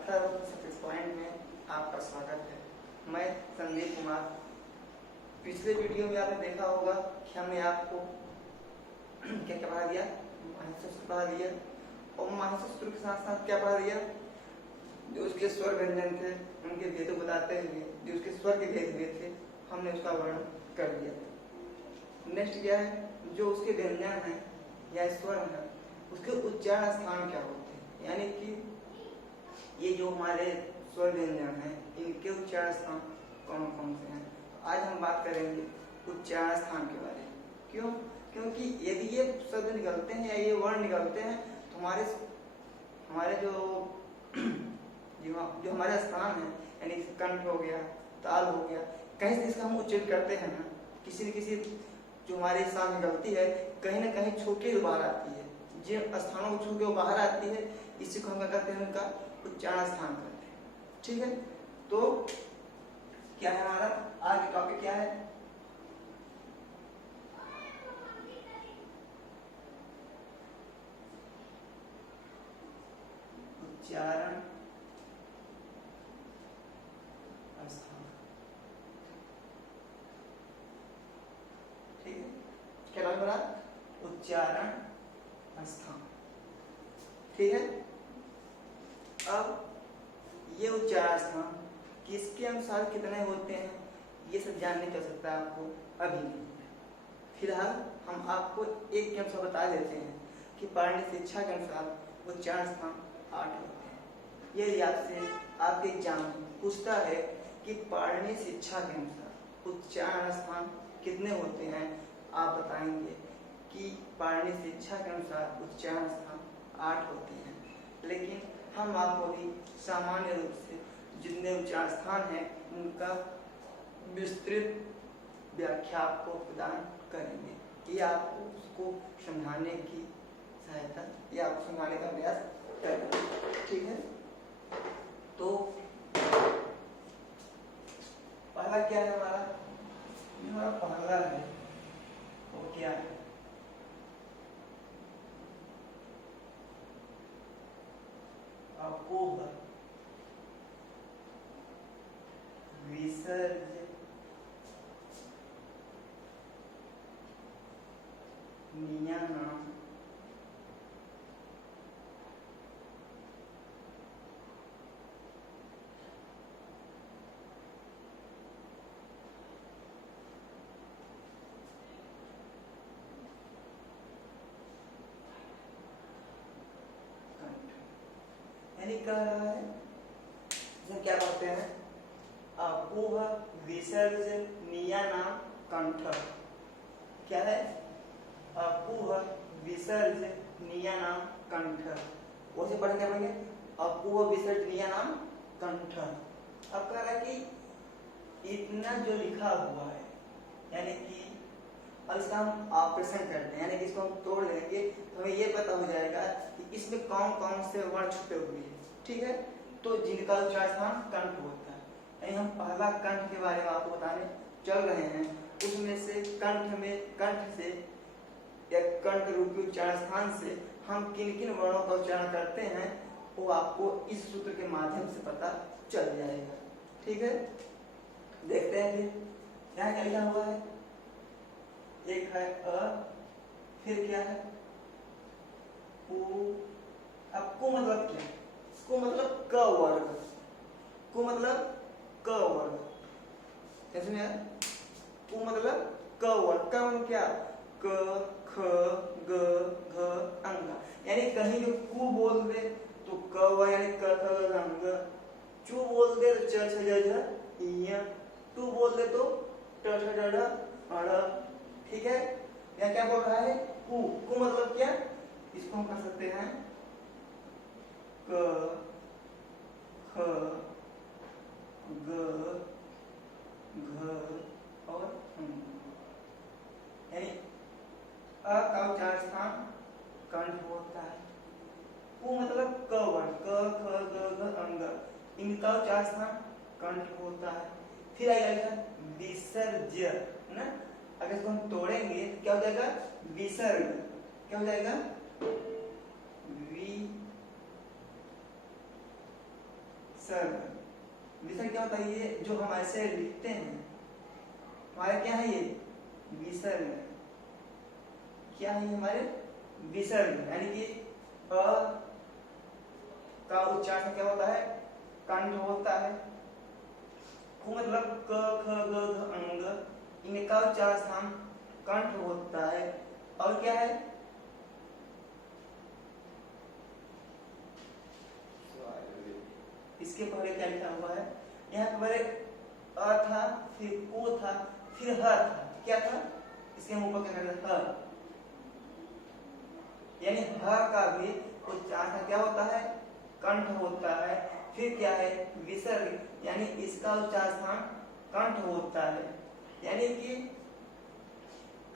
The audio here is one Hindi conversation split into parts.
अथर्व सक्सेस पॉइंट में आपका स्वागत है। मैं संदीप कुमार। पिछले वीडियो में आपने देखा होगा कि हमने आपको क्या क्या पढ़ा दिया, माहेश्वर पढ़ा दिया और माहेश्वर के साथ साथ क्या पढ़ा दिया, जो उसके स्वर व्यंजन थे उनके भेदों बताते हुए जो उसके स्वर के भेद हुए थे हमने उसका वर्णन कर दिया था। नेक्स्ट क्या है, जो उसके व्यंजन है या स्वर है उसके उच्चारण स्थान क्या होते हैं, यानी कि ये जो हमारे स्वर व्यंजन हैं इनके उच्चारण स्थान कौन कौन से हैं। आज हम बात करेंगे उच्चारण स्थान के बारे में। क्यों? क्योंकि यदि ये शब्द निकलते हैं या ये वर्ण निकलते हैं तो हमारे जो हमारे स्थान है, यानी कंठ हो गया, ताल हो गया, कहीं से इसका हम उच्चारण करते हैं ना, किसी न किसी जो हमारे स्थान निकलती है कहीं ना कहीं छोटी बाहर आती है, जिन स्थानों को छू के वो बाहर आती है, इसी को हम क्या कहते हैं, उनका उच्चारण स्थान कहते हैं। ठीक है, तो क्या है हमारा आज का टॉपिक क्या है, उच्चारण स्थान। ठीक है, क्या नाम है, उच्चारण स्थान। ठीक है, अब ये उच्चारण स्थान किसके अनुसार कितने होते हैं ये सब जानने की आवश्यकता आपको अभी नहीं है। फिलहाल हम आपको एक के अनुसार बता देते हैं कि पाणिनि शिक्षा के अनुसार उच्चारण स्थान 8 होते हैं। यदि आपसे आपके एग्जाम पूछता है कि पाणिनि शिक्षा के अनुसार उच्चारण स्थान कितने होते हैं, आप बताएंगे कि पाणिनि शिक्षा के अनुसार उच्चारण स्थान 8 होते हैं। लेकिन हम आपको भी सामान्य रूप से जितने उच्चारण स्थान हैं उनका विस्तृत व्याख्या आपको प्रदान करेंगे। ये आपको उसको समझाने की सहायता या आपको समझाने का प्रयास करेंगे। ठीक है, तो पहला क्या है हमारा पहला है वो क्या है, अपोह विसर्ज नियमन यानी कह रहा है इसमें क्या कहते हैं, अपूह विसर्ज नियना कंठ। क्या है, अपूह विसर्ज नियना कंठ। वैसे पढ़ क्या पढ़ेंगे, अपूह विसर्ज नियना कंठ। अब कह रहा है कि इतना जो लिखा हुआ है, यानी कि अब इसका हम ऑपरेशन करते हैं, यानी कि इसको हम तोड़ देंगे तो हमें ये पता हो जाएगा कि इसमें कौन कौन से वर्ण छुपे हुए हैं। ठीक है, तो जिनका उच्चारण स्थान कंठ होता है, यानी हम पहला कंठ के बारे में आपको बताने चल रहे हैं। उसमें से कंठ से या कंठ रूपी उच्चारण स्थान से हम किन किन वर्णों का उच्चारण करते हैं वो आपको इस सूत्र के माध्यम से पता चल जाएगा। ठीक है, देखते हैं फिर यहाँ क्या लिखा हुआ है। एक है अ, फिर क्या है उ। अब कु मतलब क्या, कु मतलब क वर्ग, कु मतलब क वर्ग। इसमें कु मतलब क वर्ग, का मतलब क्या, क ख ग घ अंग। यानी कहीं भी कु बोल दे तो क वर्ग यानी क ख ग अंग, चु बोल दे तो च छ ज झ य, टू बोल दे तो ट ठ ड ढ अड़। ठीक है, यहाँ क्या बोल रहा है, कु। कु मतलब क्या, इसको हम कर सकते हैं क ख ग घ और यानी अ का उच्चारण स्थान कंठ होता है। उ मतलब क वर्ण, क ख ग घ अंग, इनका उच्चारण स्थान कंठ होता है। फिर आएगा विसर्ज ना, अगर इसको हम तोड़ेंगे तो क्या हो जाएगा, विसर्ग। क्या हो जाएगा, विसर्ग। विसर्ग क्या होता है? ये जो हम ऐसे लिखते हैं हमारे क्या है ये विसर्ग। क्या है हमारे विसर्ग, यानी कि अ का उच्चारण क्या होता है? कंठ होता है। कु मतलब क ख ग घ अंग, इनका उच्चारण स्थान कंठ होता है। और क्या है? इसके पहले क्या लिखा हुआ है? यहाँ पर पहले अ था, फिर ओ था, फिर ह था। क्या था? इसके मुंह पर क्या करना? ह, यानी ह का भी उच्चारण क्या होता है? कंठ होता है। फिर क्या है? विसर्ग, यानी इसका उच्चारण स्थान कंठ होता है। यानी कि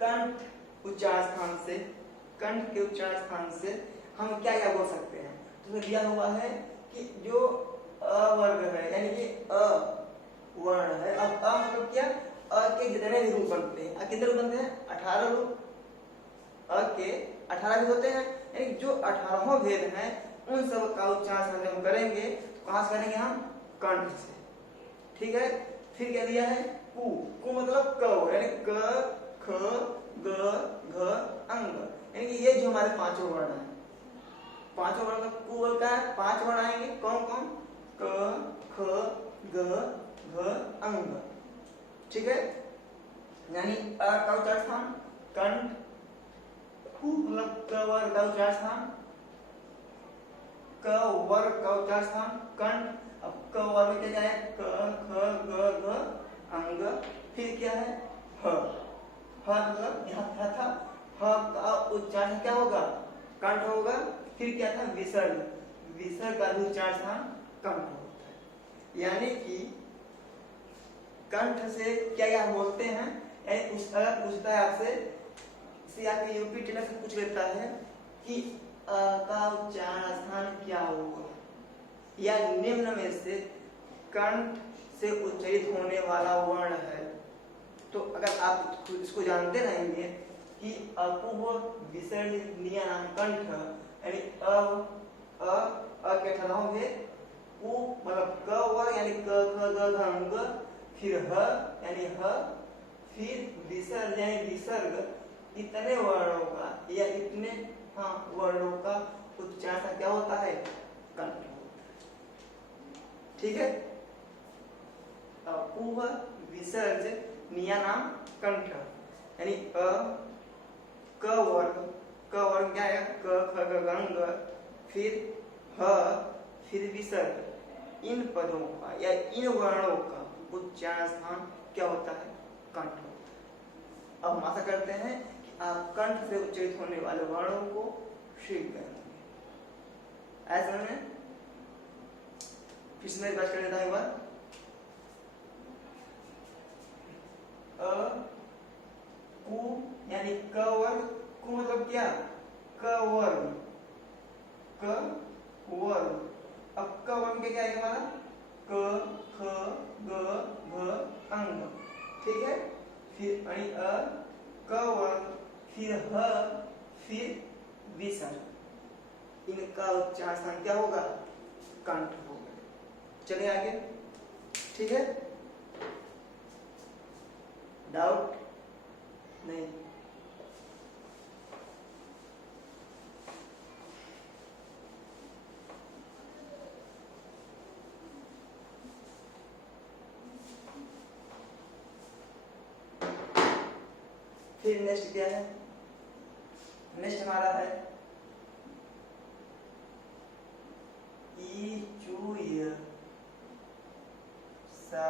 कंठ उच्चारण स्थान से, कंठ के उच्चारण स्थान से हम क्या क्या बोल सकते हैं? तो दिया हुआ है कि जो अ वर्ग है, यानी कि अ वर्ण है। अब अ मतलब क्या? अ के कितने भी रूप बनते हैं? कितने रूप बनते हैं? 18 रूप। अ के 18 भेद होते हैं, यानी जो 18 भेद हैं उन सब का उच्चारण जब करेंगे तो कहां से करेंगे? हम कंठ से। ठीक है। फिर क्या दिया है? कु। कु मतलब क, यानी क ख ग घ अंग, यानी कि ये जो हमारे पांचों वर्ण हैं, पांचों वर्ण मतलब कु का 5 वर्ण आएंगे। कौन कौन? क ख ग घ अंग। ठीक है। यानी अ का उच्चारण स्थान कंठ, कु मतलब क वर्ग का उच्चारण स्थान, क वर्ग का उच्चारण स्थान कंठ। अब क वर्ग में क्या है? क ख ग घ अंग। फिर क्या है? ह। ह मतलब यहाँ था, ह का उच्चारण क्या होगा? कंठ होगा। फिर क्या था? विसर्ग। विसर्ग का उच्चारण स्थान कंठ होता है। यानी कि कंठ से क्या क्या बोलते हैं? अगर पूछता है आपसे, से आपके यूपी टेलर से पूछ लेता है कि अ का उच्चारण स्थान क्या होगा, या निम्न में से कंठ से उच्चारित होने वाला वर्ण है, तो अगर आप इसको जानते रहेंगे कि अपूह विसर्ग निया नाम कंठ, यानी अ के 18 भेद, उ मतलब क वर्ग यानी क ख ग घ अंग, फिर ह यानी ह, फिर विसर्ग यानी विसर्ग, इतने वर्णों का या इतने वर्णों का उच्चारण क्या होता है? कंठ होता है। ठीक है। अपूह विसर्ज निया नाम कंठ, यानी अ क वर्ग, क वर्ग क्या है? क ख ग घ अंग, फिर ह, फिर विसर्ग, इन पदों का या इन वर्णों का उच्चारण स्थान क्या होता है? कंठ होता है। अब हम आशा करते हैं कि आप कंठ से उच्चारित होने वाले वर्णों को सीख गए होंगे। ऐसा में फिर से मैं बात कर देता हूं एक बार। कु यानी क वर्ग, कु मतलब क्या? क वर्ग, क वर्ग। अब क वर्ग में क्या आएगा हमारा? क ख ग घ अंग। ठीक है। फिर अ क वर्ग, फिर ह, फिर विसर्ग, इनका उच्चारण स्थान क्या होगा? कंठ होगा। चलिए आगे। ठीक है। डाउट नहीं? फिर नेक्स्ट क्या है? नेक्स्ट हमारा है ई चू य सा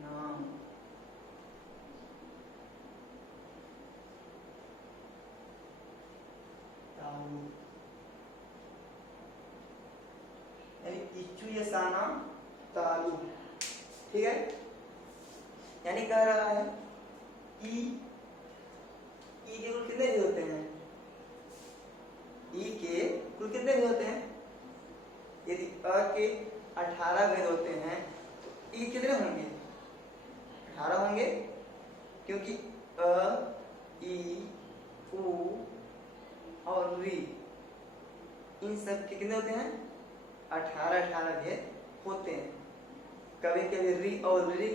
नाम ताऊ, यानी इच्छु ये सा नाम तालु। ठीक है। यानी कह रहा है ई के कुल कितने भी होते हैं? ई के कुल कितने भी होते हैं? यदि अ के 18 भेद होते हैं तो ई कितने होंगे? 18 होंगे, क्योंकि अ, ई, उ और री इन सब के कितने होते हैं? 18 भेद होते हैं। कभी कभी री और री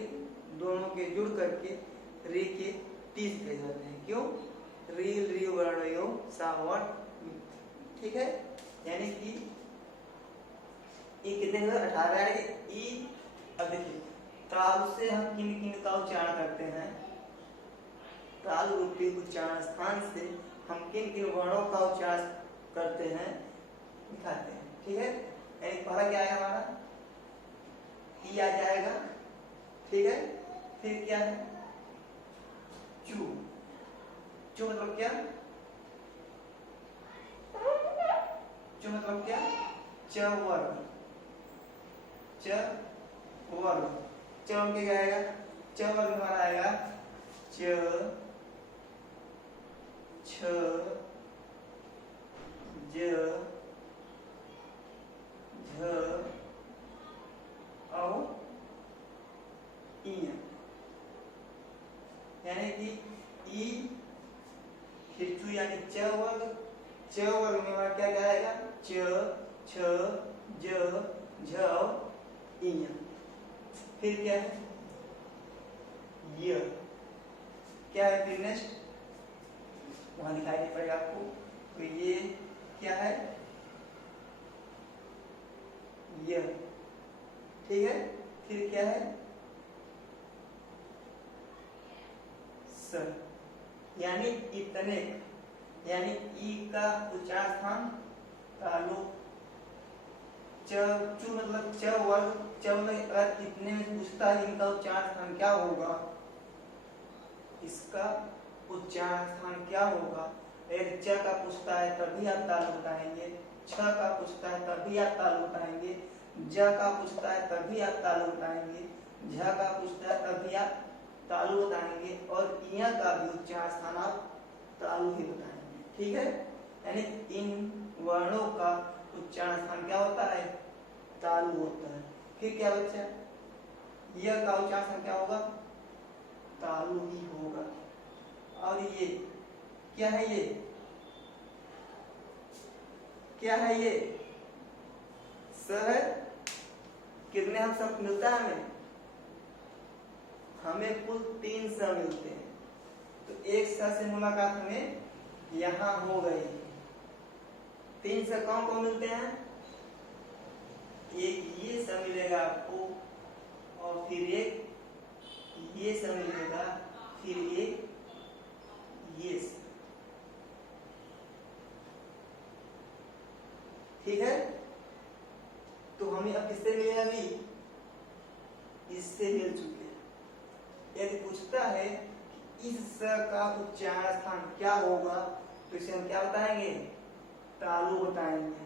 दोनों के जुड़ करके री के 30 भेद होते हैं। क्यों? री री वर्णयो सावर्ण। ठीक है, यानी कि ये कितने हुए? 18। ई। अब देखिए तालु से हम किन किन का उच्चारण करते हैं? तालु रूपी उच्चारण स्थान से हम किन किन वर्णों का उच्चारण करते हैं दिखाते हैं। ठीक है, यानी पहला क्या आएगा हमारा? ई आ जाएगा। ठीक है, फिर क्या है? चू। चू मतलब क्या? चू मतलब क्या? च वर्ग। च वर्ग। च वर्ग क्या आएगा? च वर्ग हमारा आएगा च छ ज झ और ई। यानी कि ई फिर चू यानी च वर्ग। च वर्ग में हमारा क्या क्या आएगा? च छ ज झ और ई। फिर क्या है? य। क्या है फिर नेक्स्ट? वहां दिखाई नहीं पड़ेगा आपको। तो ये क्या है? य। ठीक है, फिर क्या है? स। यानी इतने, यानी ई का उच्चारण स्थान तालु। चू मतलब च वर्ग। च में अगर इतने में पूछता है इनका उच्चारण स्थान क्या होगा, इसका उच्चारण स्थान क्या होगा? अगर च का पूछता है तभी आप तालु बताएंगे, छ का पूछता है तभी आप तालु बताएंगे, ज का पूछता है तभी आप तालु बताएंगे, झ का पूछता है तभी आप तालु बताएंगे, और इया का भी उच्चारण स्थान आप तालु ही बताएंगे। ठीक है, यानी इन वर्णों का उच्चारण स्थान क्या होता है? तालु होता है। फिर क्या बच्चा? य का उच्चारण स्थान क्या होगा? तालु ही होगा। और ये क्या है? ये क्या है? ये स है। कितने हम सब मिलता है हमें? हमें कुल 3 स मिलते हैं। तो एक स से मुलाकात हमें यहाँ हो गई। 3 स कौन कौन मिलते हैं? एक ये स मिलेगा आपको, और फिर एक ये स मिलेगा, फिर एक ये स। ठीक है, तो हमें अब किससे मिले? अभी इससे मिल चुके हैं। यदि पूछता है कि इस स का उच्चारण स्थान क्या होगा, तो इसे हम क्या बताएंगे? तालु बताएंगे।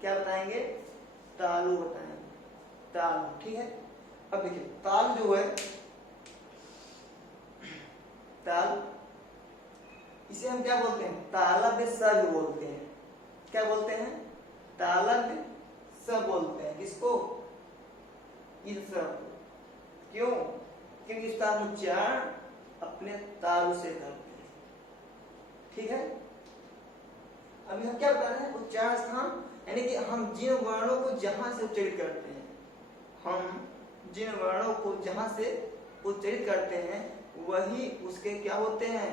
क्या बताएंगे? तालु बताएंगे। तालु। ठीक है, अब देखिए ताल जो है, ताल इसे हम क्या बोलते हैं? तालव्य स भी बोलते हैं। क्या बोलते हैं? तालव्य स बोलते हैं। किसको? इस स। क्यों? क्योंकि इसका उच्चारण अपने तालु से करते हैं। ठीक है, अभी हम क्या बता रहे हैं? उच्चारण स्थान, यानी कि हम जिन वर्णों को जहां से उच्चारित करते हैं, हम जिन वर्णों को जहां से उच्चारित करते हैं वही उसके क्या होते हैं?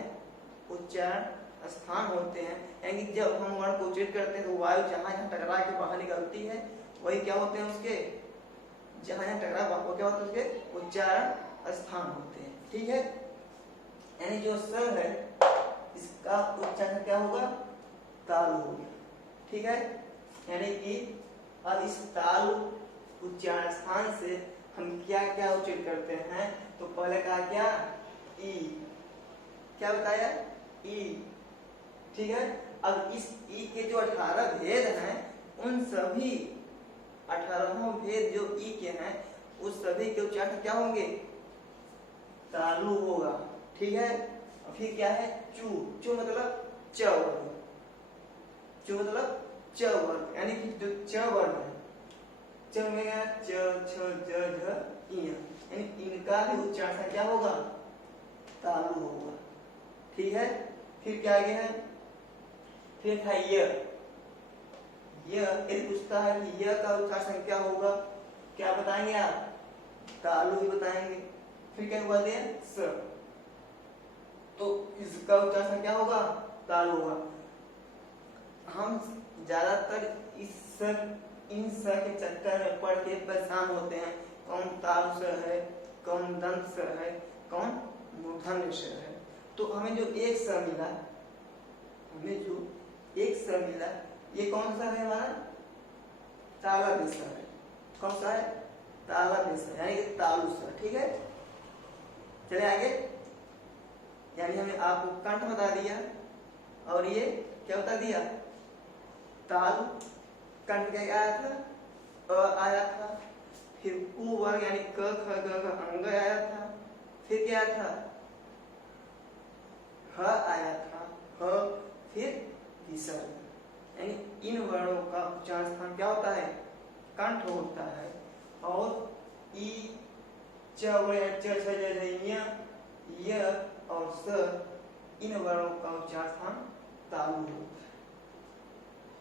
उच्चारण स्थान होते हैं। यानी कि जब हम वर्ण को उच्चारित करते हैं तो वायु जहां जहां टकरा के बाहर निकलती है वही क्या होते हैं? उसके जहां जहां टकरा वो क्या होते हैं? उसके उच्चारण स्थान होते हैं। ठीक है, यानी जो स है इसका उच्चारण क्या होगा? तालु होगा। ठीक है, यानी कि अब इस तालु उच्चारण स्थान से हम क्या क्या उच्चारित करते हैं? तो पहले कहा क्या? ई। क्या बताया? ई। ठीक है, अब इस ई के जो 18 भेद हैं उन सभी 18 भेद जो ई के हैं उस सभी के उच्चारण क्या होंगे? तालु होगा। ठीक है, फिर क्या है? चू। चू मतलब च वर्ग। चू मतलब च वर्ग, यानी कि जो च वर्ग है, च में क्या? च छ ज झ ई, यानी इनका भी उच्चारण क्या होगा? तालु होगा। ठीक है, फिर क्या आगे है? फिर था य। यह यदि पूछता है कि यह का उच्चारण क्या होगा, क्या बताएंगे आप? तालु ही बताएंगे। फिर क्या हुआ दिया स, तो इसका उच्चारण क्या होगा? तालु होगा। हम ज्यादातर इन स के चक्कर में पढ़ के परेशान होते हैं। कौन तालु स है, कौन दंत स है, कौन मूर्धन्य स है। तो हमें जो एक स मिला, ये कौन सा है हमारा? तालव्य स है। कौन सा है? तालव्य स, यानी कि तालु स। ठीक है, चले आगे। यानी हमें आपको कंठ बता दिया और ये क्या बता दिया? तालु। कंठ क्या आया था? अ आया था। फिर उ वर्ग यानी क ख ग घ अंग आया था। फिर क्या था? ह आया था। ह फिर विसर्ग, यानी इन वर्णों का उच्चारण स्थान क्या होता है? कंठ होता है। और ई च च छ ज झ य और स, इन वर्णों का उच्चारण स्थान तालु होता है।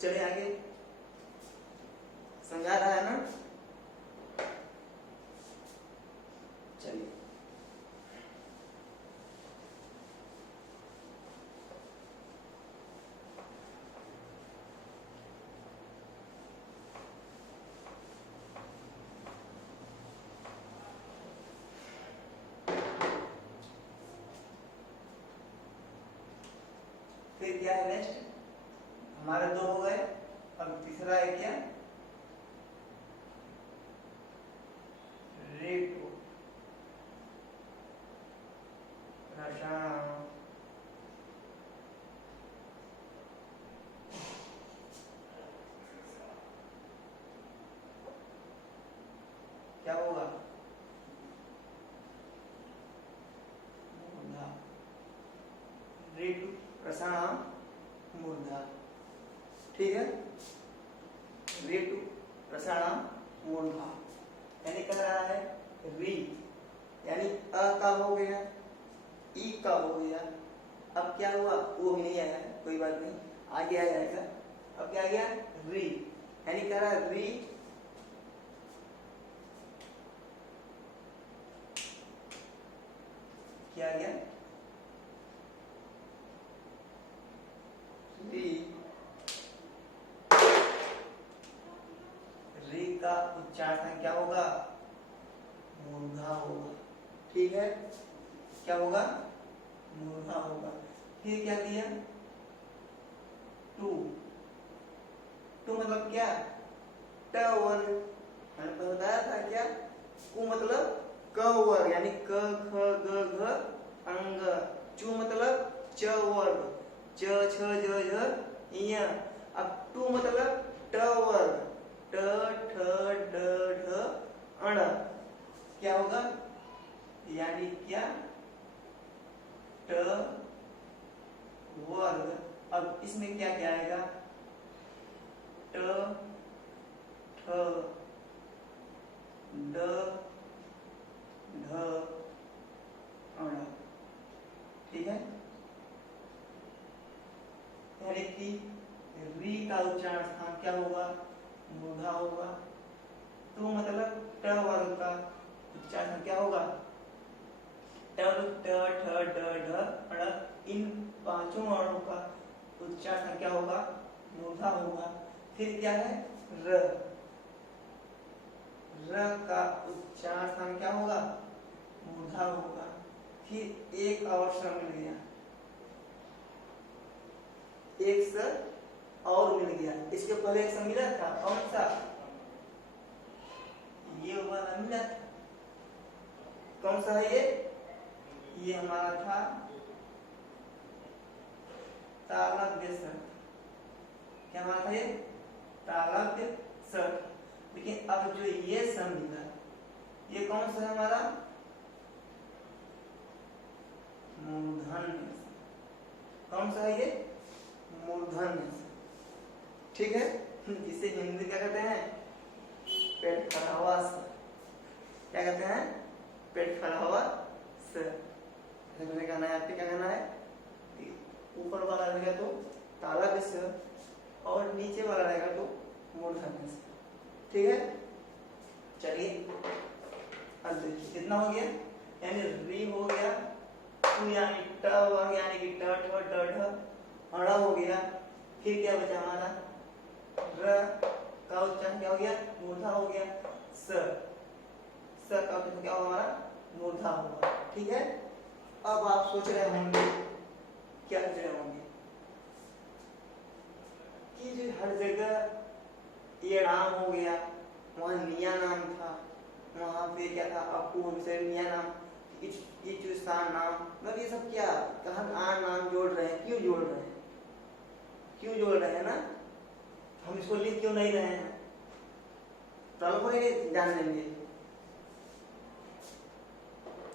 चले आगे, समझा रहा है ना? चलिए, फिर क्या है नेक्स्ट? हमारे दो हो गए, अब तीसरा है क्या? रेटो रसायन। क्या होगा? रेटु रसायन मूर्धा। ठीक है, रेटु रसायन मूर्धा, यानी कह रहा है री, यानी अ का हो गया, ई का हो गया। अब क्या हुआ? वो भी नहीं आया है, कोई बात नहीं, आगे आ जाएगा। अब क्या आ गया? री, यानी कह रहा है री क्या आ गया? री, री का उच्चारण क्या होगा? मूर्धा होगा। ठीक है, क्या होगा? मूर्धा होगा। फिर क्या दिया? टू, टू मतलब क्या? टवन। मैंने तो बताया था क्या? कु मतलब क वर्ग, यानी क ख ग घ अंग। चु मतलब च वर्ग, च छ ज झ य। अब टू मतलब ट वर्ग, ट ठ ड ढ अण। क्या होगा? यानी क्या? ट वर्ग। अब इसमें क्या क्या आएगा? ट ठ ड ढ अण। ठीक है, यानी कि री का उच्चारण स्थान क्या होगा? मूर्धा होगा। टू मतलब ट वर्ग का उच्चारण क्या होगा? ट ठ ड ढ अण। इन पांचों वर्णों का उच्चारण क्या होगा? मूर्धा होगा। फिर क्या है? र, र का उच्चारण क्या होगा? मूर्धा होगा। फिर एक और स मिल गया, एक स और मिल गया। इसके पहले एक स मिला था, कौन सा? ये वाला मिला था। कौन सा है ये हमारा था तालव्य स। क्या हमारा था ये? तालव्य स। लेकिन अब जो ये स मिला, ये कौन सा है हमारा? मूर्धन्य। कौन सा है ये? मूर्धन्य। ठीक है, जिसे हिंदी क्या कहते हैं? पेट फटा हुआ स। क्या कहते हैं? पेट फटा हुआ स। मुझे कहना है, आपको क्या कहना है? ऊपर वाला रहेगा तो तालव्य स और नीचे वाला रहेगा तो मूर्धन्य स। ठीक है, चलिए अब देखिए कितना हो गया, यानी री हो गया, टू यानी ट यानी कि ट ठ ड ढ, अड़ हो गया, फिर क्या बचा हमारा र का उच्चारण क्या हो गया, मूर्धा हो गया, स का उच्चारण क्या होगा हमारा, मूर्धा होगा। ठीक है, अब आप सोच रहे होंगे, क्या सोच रहे होंगे कि जो हर जगह ये नाम हो गया, वहाँ निया नाम था, वहाँ पे क्या था अपूर्व से निया नाम, स्थान नाम, मतलब ये सब क्या कहाँ आन नाम जोड़ रहे हैं, क्यों जोड़ रहे हैं, क्यों जोड़ रहे हैं ना, हम इसको लिख क्यों नहीं रहे हैं, प्रॉब्लम हो रही है, जान लेंगे,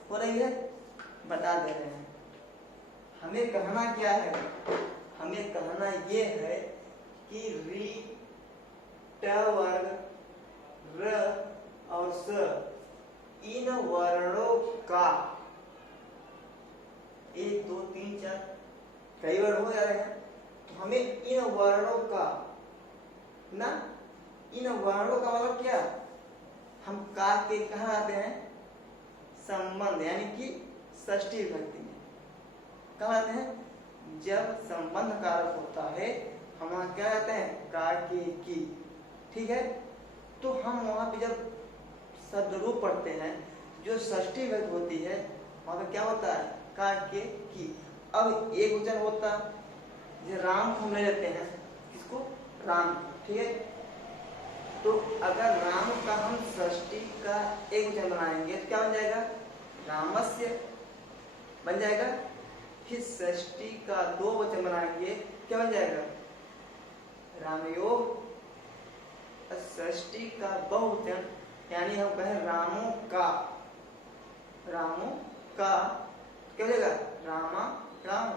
हो रही है, बता दे रहे हैं। हमें कहना क्या है, हमें कहना ये है कि री ट वर्ग र और स इन वर्णों का, 1 2 3 4 कई वर्ण हो जा रहे हैं, तो हमें इन वर्णों का ना, इन वर्णों का मतलब क्या, हम का के कहाँ आते हैं, संबंध यानी कि षष्ठी विभक्ति में कहाँ आते हैं, जब संबंध कारक होता है हम वहाँ क्या कहते हैं, का के की। ठीक है, तो हम वहाँ पे जब शब्द रूप पढ़ते हैं जो षष्ठी विभक्ति होती है, वहाँ पे क्या होता है, का के की। अब एक वचन होता है, राम को हम ले लेते हैं, किसको, राम। ठीक है, तो अगर राम का हम षष्ठी का एक वचन बनाएंगे तो क्या बन जाएगा, रामस्य बन जाएगा। फिर षष्ठी का 2 वचन बनाएंगे, क्या बन जाएगा, रामयोग। षष्ठी का बहुवचन यानी हम कहें रामों का, रामों का क्या हो जाएगा, रामा राम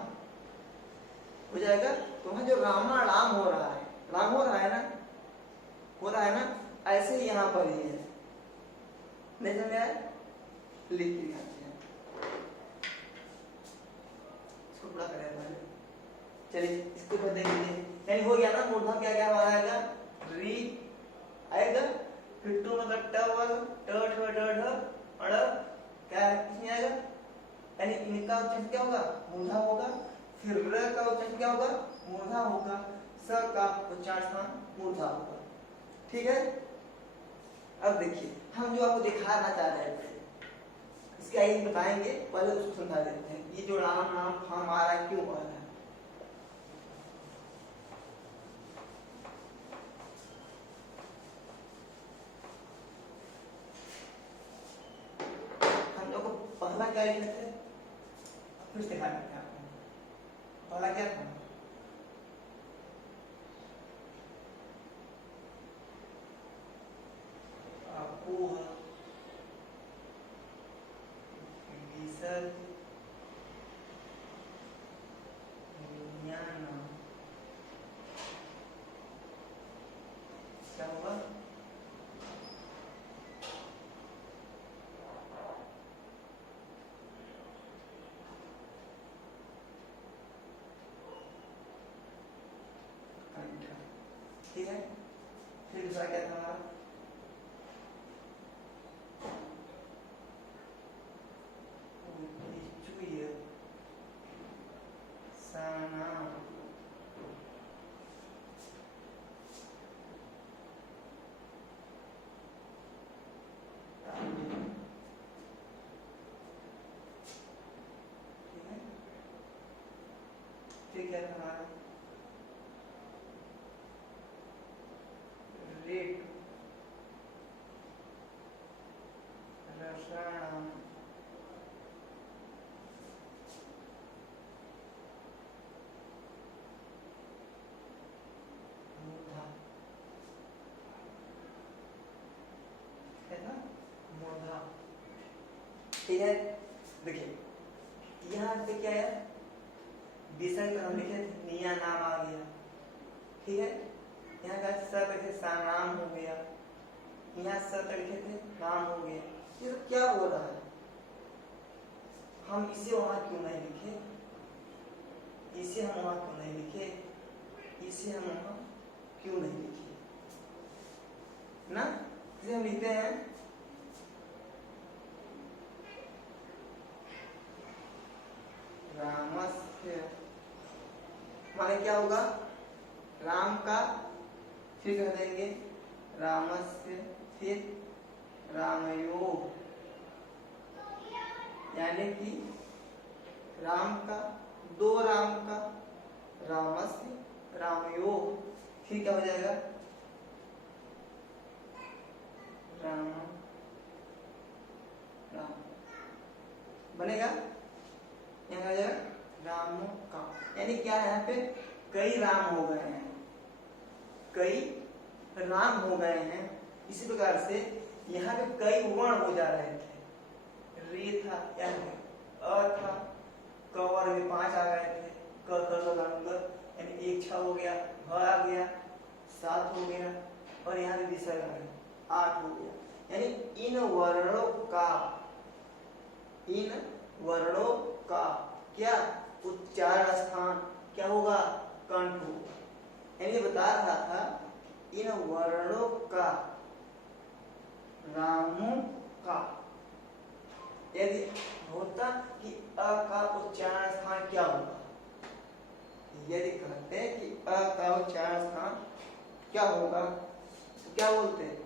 हो जाएगा। तो वहां जो रामा राम हो रहा है, राम हो रहा है ना, हो रहा है ना, ऐसे ही यहाँ पर ही है, नहीं समझ आया, लिख के दिखाते हैं, इसको पूरा करें पहले। चलिए इसको फिर देखिए, यानी हो गया ना, मूर्धा क्या क्या हमारा आएगा, री आएगा, फिर टू मतलब ट वर्ग, ट ठ ड ढ अड़, क्या इसमें आएगा, यानी इनका उच्चारण क्या होगा, मूर्धा होगा। फिर र का उच्चारण क्या होगा, मूर्धा होगा। स का उच्चारण मूर्धा होगा। ठीक है, अब देखिए हम जो आपको दिखाना चाह रहे थे इसके आगे बताएंगे, पहले उसको समझा देते हैं, ये जो राम नाम फार्म आ रहा है क्यों आ रहा है। हम लोग पहला क्या लिखे थे, फिर दिखा देते हैं आपको, पहला क्या था, अपोह विसर्ग ज्ञान, क्या होगा, कंठ। ठीक है, फिर दूसरा क्या था हमारा, ठीक है हमारा रेट रसायन मूर्धा है ना, मूर्धा। ठीक है, देखिए यहाँ पे क्या है, विसर्ग हम लिखे निया नाम आ गया। ठीक है, यहाँ का स लिखे सा नाम हो गया, यहाँ स लिखे थे नाम हो गया। ये तो क्या हो रहा है, हम इसे वहां क्यों नहीं लिखे, इसे हम वहां क्यों नहीं लिखे, इसे हम वहां क्यों नहीं लिखे, ना, इसे हम लिखते हैं रामस्य, माने क्या होगा, राम का, फिर कह देंगे रामस्य, फिर रामयोग, यानी कि राम का, दो राम का, रामस्य रामयोग, फिर क्या हो जाएगा, राम राम बनेगा, यहाँ आ जाएगा राम का, यानी क्या है, यहाँ पे कई राम हो गए हैं, कई राम हो गए हैं। इसी प्रकार से यहाँ पे कई वर्ण हो जा रहे थे, रे था, यानी अ था, क वर्ग में 5 आ गए थे, क ख ग घ ङ, यानी 1 6 हो गया, भ आ गया 7 हो गया, और यहाँ पे विसर्ग आ गया 8 हो गया। यानी इन वर्णों का क्या उच्चारण स्थान क्या होगा, कंठ होगा। यानी बता रहा था इन वर्णों का, रामों का, यदि होता कि अ का उच्चारण स्थान क्या होगा, यदि कहते हैं कि अ का उच्चारण स्थान क्या होगा तो क्या बोलते हैं,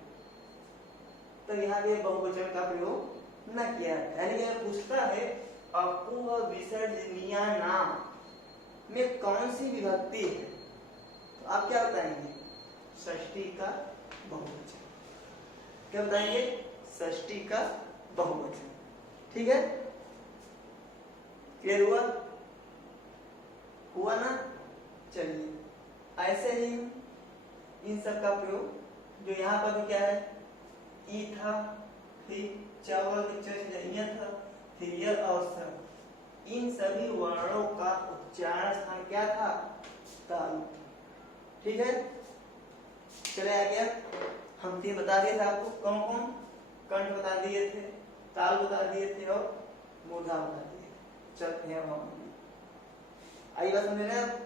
तो यहाँ पे बहुवचन का प्रयोग न किया है। यानी कि पूछता है अपूह विसर्जनीय नाम में कौन सी विभक्ति है, तो आप क्या बताएंगे, षष्ठी का बहुवचन। क्या बताएंगे, षष्ठी का बहुवचन। ठीक है, क्लियर हुआ ना। चलिए ऐसे ही इन सब का प्रयोग, जो यहाँ पर क्या है, ई था, फिर चावल था, फिर य और स, इन सभी वर्णों का उच्चारण स्थान क्या था, तालु। ठीक है, चले आ गया। हम 3 बता दिए थे आपको, कौन कौन, कंठ बता दिए थे, ताल बता दिए थे और मूर्धा बता दिए थे। चलते हैं हम, आई बात समझ रहे हैं।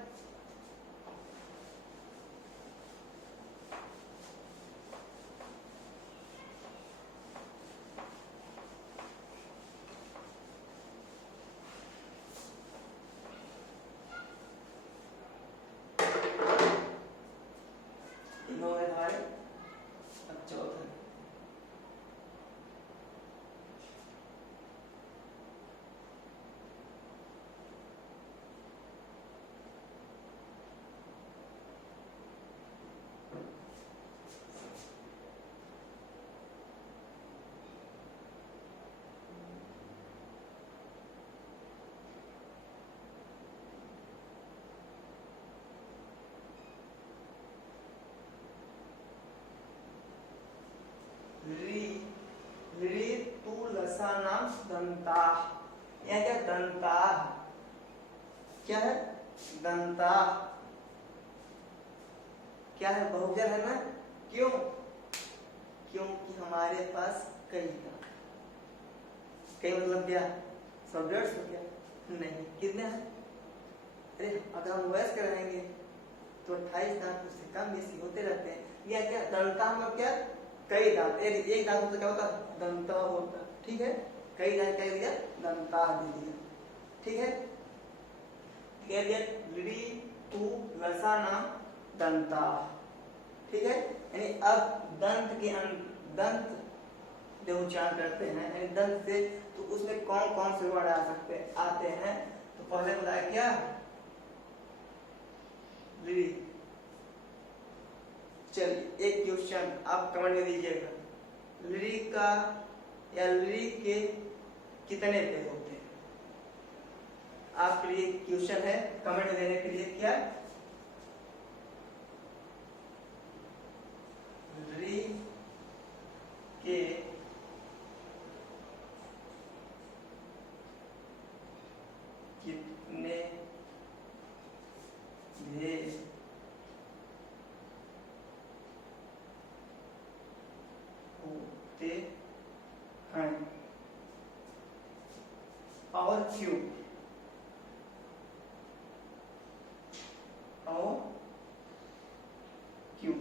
दंता, यह क्या, दंता क्या है, दंता क्या है, बहुवचन है ना, क्यों, क्योंकि हमारे पास कई दांत, कई मतलब क्या, सब्जेक्ट्स हो क्या, नहीं, कितने हैं, अरे अगर हम वयस्क रहेंगे तो 28 दांत, उससे कम बेसी होते रहते हैं। यह क्या, दंता मतलब क्या, कई दांत, एक दांत होता क्या होता, दंता होता। ठीक है, कई दांत कह दिया, दंता दे दिया। ठीक है, कह दिया ली तू लसा नाम दंता। ठीक है, यानी अब दंत के दंत जो उच्चारण करते हैं, यानी दंत से, तो उसमें कौन कौन से वर्ण आ सकते आते हैं, तो पहले बताया क्या, ली। चलिए एक क्वेश्चन आप कमेंट में दीजिएगा, ली का या ली के कितने पेड़ होते हैं, आपके लिए क्वेश्चन है कमेंट देने के लिए, क्या, री के कितने भेद होते हैं और क्यों, और क्यों,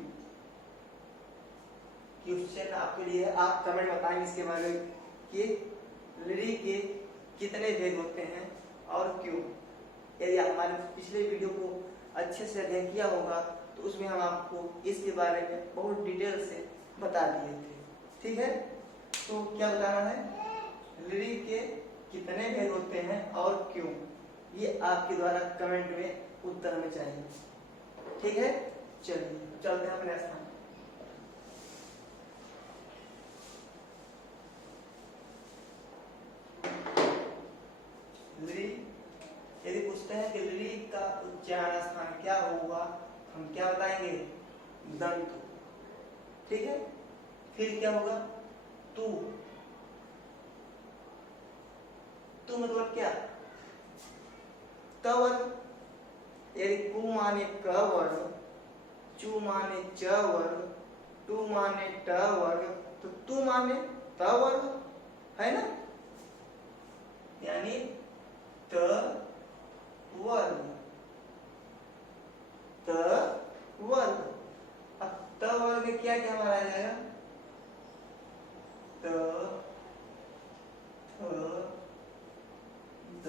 आपके लिए, आप कमेंट बताएंगे इसके बारे में कि लिरी के कितने भेद होते हैं और क्यों। यदि हमारे पिछले वीडियो को अच्छे से अध्ययन किया होगा तो उसमें हम आपको इसके बारे में बहुत डिटेल से बता दिए थे। ठीक है, तो क्या बताना है, लिरी के कितने भेद होते हैं और क्यों, ये आपके द्वारा कमेंट में उत्तर हमें चाहिए। ठीक है, चलिए चलते हैं अपने स्थान। लिरी, यदि पूछते हैं कि लिरी का उच्चारण स्थान क्या होगा, हम क्या बताएंगे, दंत। ठीक है, फिर क्या होगा, तू। तू मतलब क्या, तवर। यदि कु माने क वर्ग, चू माने च वर्ग, टू माने ट वर्ग, तो तू माने त वर्ग, है ना, यानी त वर्ग, त वर्ग। अब त वर्ग क्या क्या हमारा आ जाएगा, त, थ, द,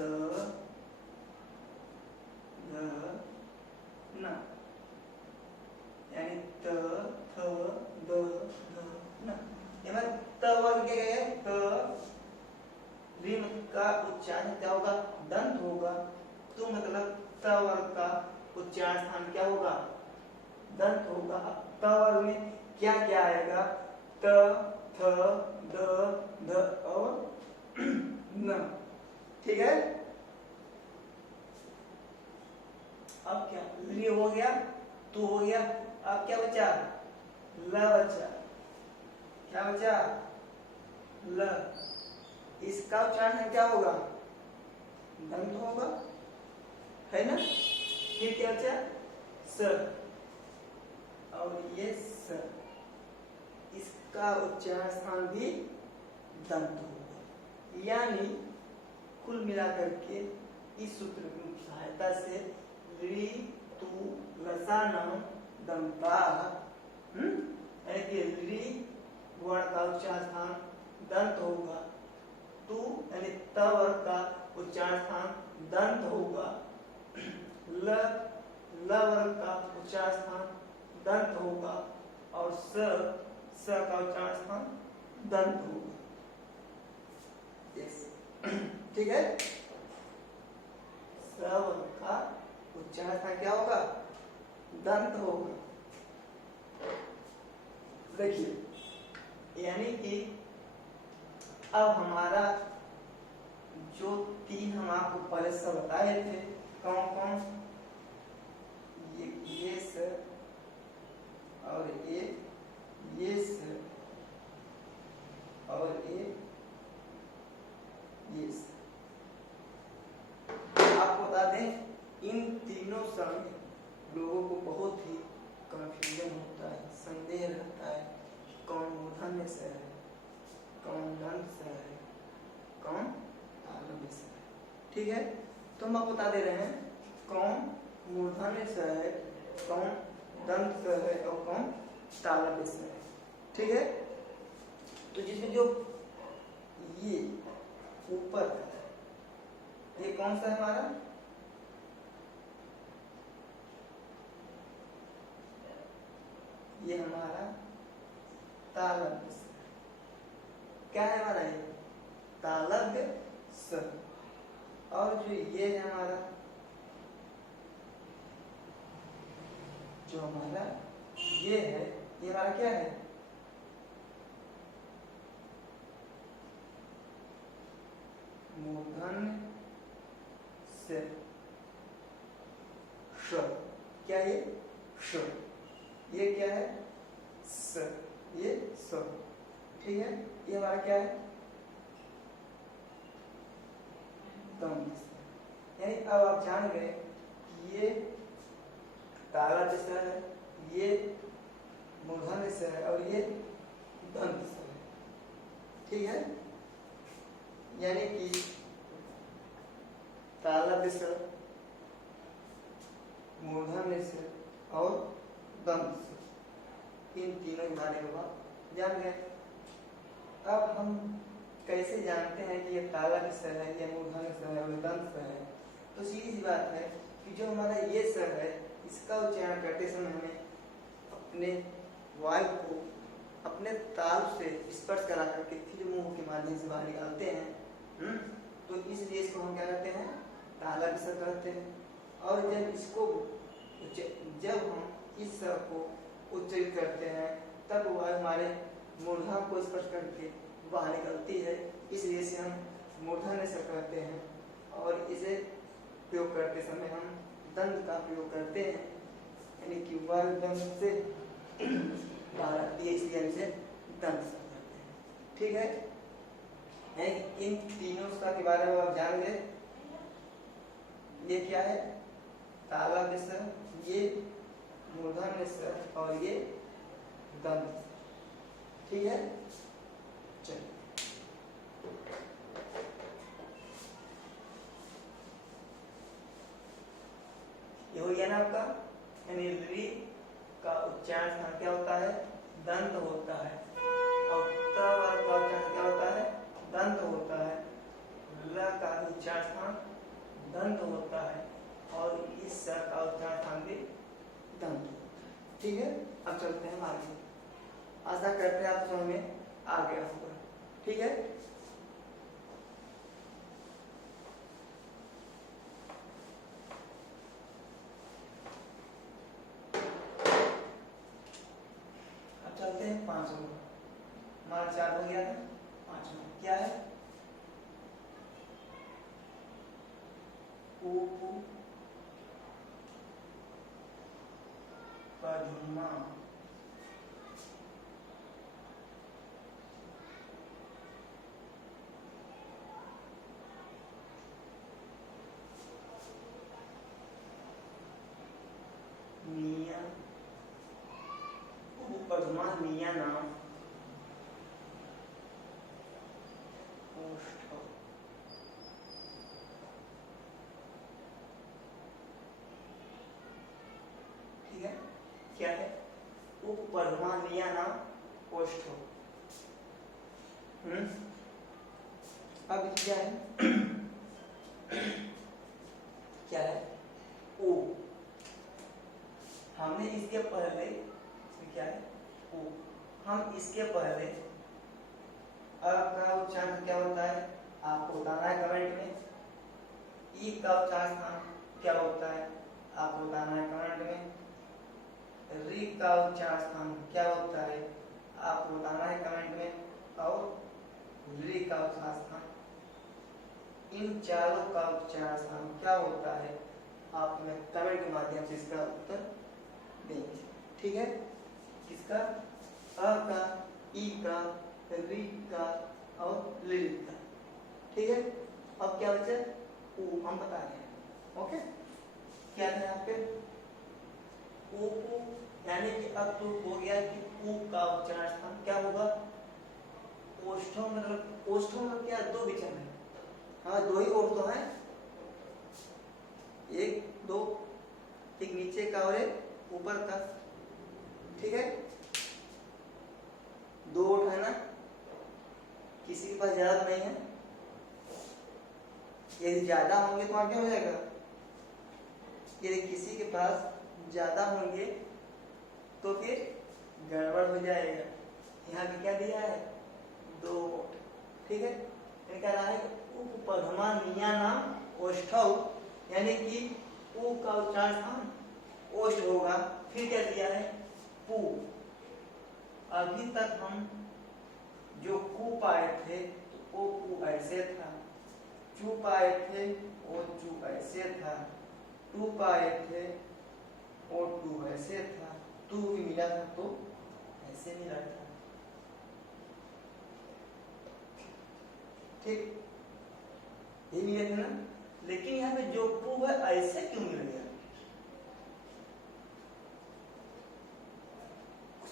ध, न, यानी त, थ, द, ध, न। ये त वर्ग क्या है, त रिम का उच्चारण क्या होगा, दंत होगा। तो मतलब त वर्ग का उच्चारण स्थान क्या होगा, दंत होगा। त वर्ग में क्या क्या आएगा, त, थ, द, ध और न। ठीक है, अब क्या, ली हो गया, तू हो गया, अब क्या बचा, ल बचा। क्या बचा, ल। इसका उच्चारण क्या होगा, दंत होगा, है ना। फिर क्या बचा, स, और ये स, इसका उच्चारण स्थान भी दंत होगा। यानी कुल मिलाकर के इस सूत्र की सहायता से ली, तू, लसानम, दंताः, ली वर्ण का उच्चारण स्थान दंत होगा, तू यानी त वर्ग का उच्चारण स्थान दंत होगा, ल वर्ग का उच्चारण स्थान दंत होगा, और स का उच्चारण स्थान दंत होगा। ठीक है, स वर्ग का उच्चारण स्थान क्या होगा, दंत होगा। देखिए, यानी कि अब हमारा जो तीन हम आपको पहले से बताए थे, कौन कौन, ये स, और ये स, और ये स। आपको बता दें, इन तीनों समय लोगों को बहुत ही कंफ्यूजन होता है, संदेह रहता है, कौन मूर्धन्य से है, कौन दंत से है, कौन तालव्य से है। ठीक है, तो हम आपको बता दे रहे हैं कौन मूर्धन्य से है, कौन दंत से है और कौन तालव्य से है। ठीक है, तो जिसमें जो ये ऊपर है, ये कौन सा है हमारा, ये हमारा तालव्य स। क्या है हमारा, ये तालव्य स। और जो ये है हमारा, जो हमारा ये है, ये हमारा क्या है, मूर्धन्य से श। क्या ये श, ये क्या है स, ये स। ठीक है, ये हमारा क्या है, दंत। यानी अब आप जान गए कि ये तालव्य से है, ये मूर्धन्य से है और ये दंत से है। ठीक है, यानी कि तालव्य से, मूर्धन्य से और दंत से, इन तीनों के बारे में आप जान गए। अब हम कैसे जानते हैं कि ये ताला की स्वर है, या मूर्धन्य स्वर है और दंत स्वर है? तो सीधी सी बात है कि जो हमारा ये स्वर है, इसका उच्चारण करते समय हमें अपने वायु को अपने ताल से स्पर्श करा करके फिर मुंह के माध्यम से बाहर निकालते हैं। तो इसलिए इसको हम क्या कहते हैं? ताला की स्वर कहते हैं। और जब हम इस स्वर को उच्चारित करते हैं तब वायु हमारे मूर्धा को स्पर्श करके बाहर निकलती है, इसलिए इसे हम मूर्धन्य स्वर कहते हैं। और इसे प्रयोग करते समय हम दंत का प्रयोग करते हैं, यानी कि वायु दंत से बाहर आती है, इसलिए हम इसे दंत स्वर कहते हैं। ठीक है, इन तीनों स्वर के बारे में आप जान गए। ये क्या है? ताला में स्वर, ये मूर्धन्य स्वर और ये दंत। ठीक है, चलिए ये हो गया ना आपका। यानी री का उच्चारण स्थान क्या होता है? दंत होता है। और त वाला का उच्चारण क्या होता है? दंत होता है। ल का उच्चारण स्थान दंत होता है और इस स का उच्चारण स्थान भी दंत होता है। ठीक है, अब चलते हैं आगे। आशा करते हैं आप समझ में आ गया होगा। ठीक है, अब चलते हैं 5 नंबर। हमारा 4 हो गया था, 5 नंबर क्या है? उपु पद्मा। मिया उपपद्मा मिया नाम ओष्ठ। ठीक है, क्या है? उपपद्मा मिया नाम ओष्ठ। अब क्या है? क्या है? ओ। हमने इसके पहले क्या है? ओ। हम इसके पहले अ का उच्चारण क्या होता है आपको बताना है कमेंट में। ई का उच्चारण स्थान क्या होता है आपको बताना है कमेंट में। री का उच्चारण स्थान क्या होता है आपको बताना है कमेंट में। और री का उच्चारण स्थान, इन चारों का उच्चारण स्थान क्या होता है आप हमें कमेंट के माध्यम से इसका उत्तर देंगे। ठीक है, किसका? अ का, ई का, री का और ली का। ठीक है, अब क्या बचा? ऊ। हम बता रहे हैं। ओके, क्या था यहाँ पे? ऊ, यानी कि अब तो हो गया कि ऊ का उच्चारण स्थान क्या होगा? ओष्ठों। मतलब ओष्ठों में क्या? 2 विचरण है। हाँ, 2 ही ओठ तो है, 1 2, एक नीचे का और एक ऊपर का। ठीक है, 2 ओठ है ना, किसी के पास ज्यादा नहीं है। यदि ज्यादा होंगे तो आगे हो जाएगा, यदि किसी के पास ज्यादा होंगे तो फिर गड़बड़ हो जाएगा। यहाँ पे क्या दिया है? 2 ओठ। ठीक है, कह रहा है उपपद्मा मिया नाम ओष्ठौ, यानी कि ऊ का उच्चारण स्थान ओष्ठ होगा। फिर क्या दिया है? पू। अभी तक हम जो कू पाए थे तो ओ कू ऐसे था, चू पाए थे ओ चू ऐसे था, टू पाए थे ओ टू ऐसे था, टू भी मिला था तो ऐसे मिला था। ठीक, ये मिले थे ना। लेकिन यहाँ पे जो पू है ऐसे क्यों मिल गया?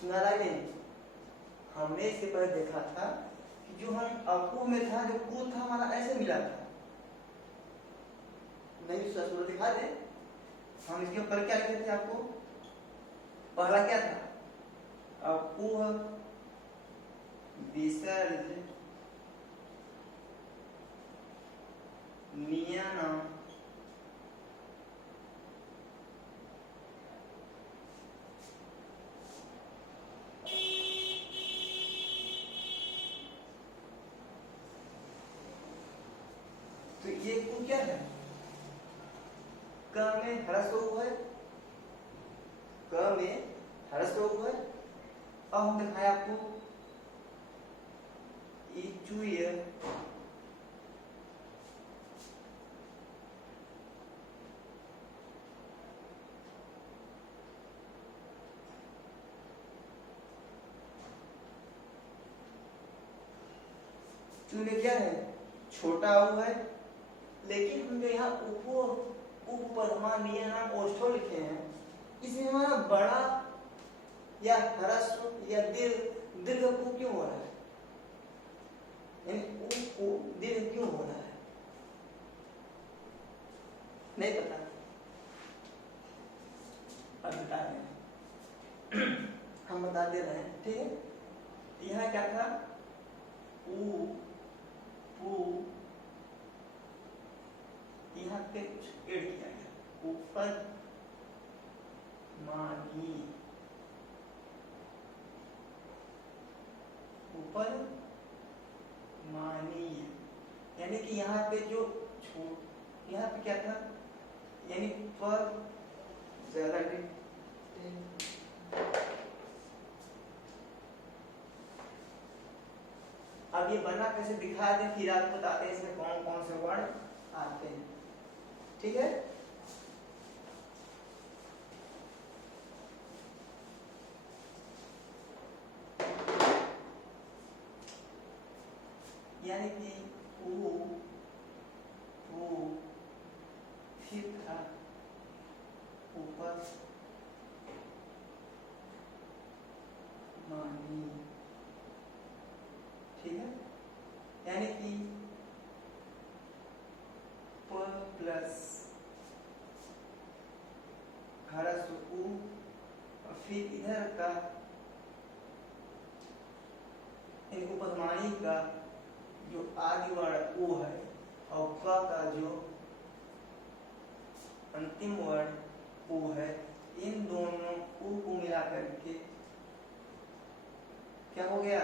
सुना रहा नहीं? हमने इसके पहले देखा था कि जो हम अकू में था, जो कू था हमारा ऐसे मिला था। नहीं सूरत दिखा दे। हम इसके ऊपर क्या लिखे थे आपको? पहला क्या था? अकू विसर्ज नियनम तो ये को क्या है? क में ह्रस्व उ है, क में ह्रस्व उ है। अब हम दिखाए आपको इचुय में क्या है? छोटा उ है, लेकिन हम जो यहाँ उपपदमानीय नाम ओष्ठो लिखे हैं, इसमें हमारा बड़ा या ह्रस्व या दीर्घ को क्यों हो रहा है? यानी उ को दीर्घ क्यों हो रहा है? नहीं पता, अब बता रहे हैं हम बता दे रहे हैं, ठीक है। यहाँ क्या था? उ पू, यहाँ पे कुछ एड किया गया, ऊपर मानी, ऊपर मानीय, यानी कि यहाँ पे जो यहाँ पे क्या था? यानी पर ज्यादा अब ये बना कैसे दिखा दे, फिर आपको बताते हैं इसमें कौन कौन से वर्ड आते हैं, ठीक है। यानी कि फिर था ऊपर मानी, ठीक है। यानी कि प प्लस ह्रस्व उ और फिर इधर का उपपदमानी का जो आदि वर्ण उ है और क का जो अंतिम वर्ण उ है, इन दोनों उ को मिला करके क्या हो गया?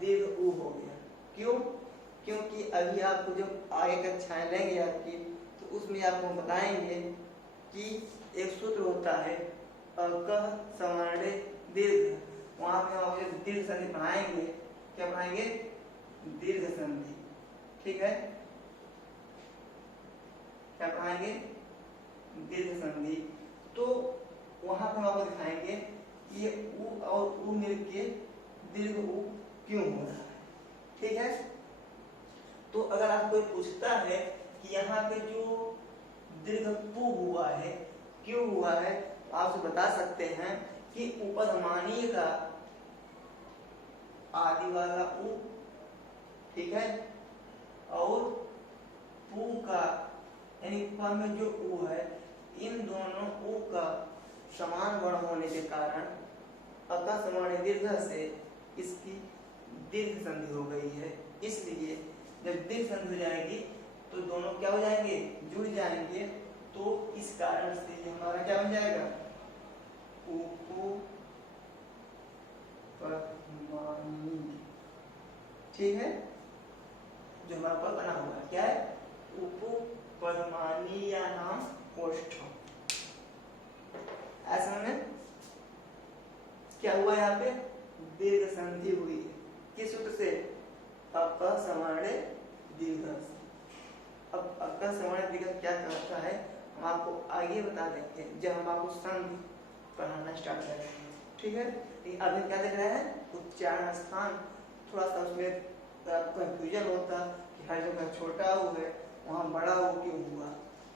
दीर्घ उ हो गया। क्यों? क्योंकि अभी आपको जब आगे कक्षाएं लेंगे आपकी, तो उसमें आपको बताएंगे कि एक सूत्र होता है कह सवर्ण दीर्घ, वहां पे हम आपको दीर्घ संधि पढ़ाएंगे। क्या पढ़ाएंगे? दीर्घ संधि, ठीक है। क्या पढ़ाएंगे? दीर्घ संधि। तो वहां पर हम आपको दिखाएंगे ये उ और उ मिलके दीर्घ उ क्यों हो रहा है, ठीक है। तो अगर आप कोई पूछता है कि यहाँ पे जो दीर्घ पु हुआ है क्यों हुआ है, तो आप बता सकते हैं कि उपपदमानीय का आदि वाला उ, ठीक है, और पु का यानी प में जो उ है, इन दोनों उ का समान वर्ण होने के कारण अतः समान दीर्घ से इसकी दीर्घ संधि हो गई है। इसलिए जब दीर्घ संधि हो जाएगी तो दोनों क्या हो जाएंगे? जुड़ जाएंगे। तो इस कारण से हमारा क्या बन जाएगा? उपपदमानी, ठीक है, जो हमारा पद बना हुआ है। क्या है? उपपदमानीय नाम ओष्ठम। ऐसा में क्या हुआ? यहाँ पे दीर्घ संधि हुई है। किस सूत्र से? अकः सवर्ण दीर्घ से। अब अकः सवर्ण दीर्घ क्या कहता है हम आपको आगे बता देंगे जब हम आपको संधि पढ़ाना स्टार्ट करेंगे, ठीक है। अभी क्या देख रहे हैं? उच्चारण स्थान। थोड़ा सा उसमें कंफ्यूजन होता कि हर जगह छोटा उ है, वहाँ बड़ा उ क्यों हुआ।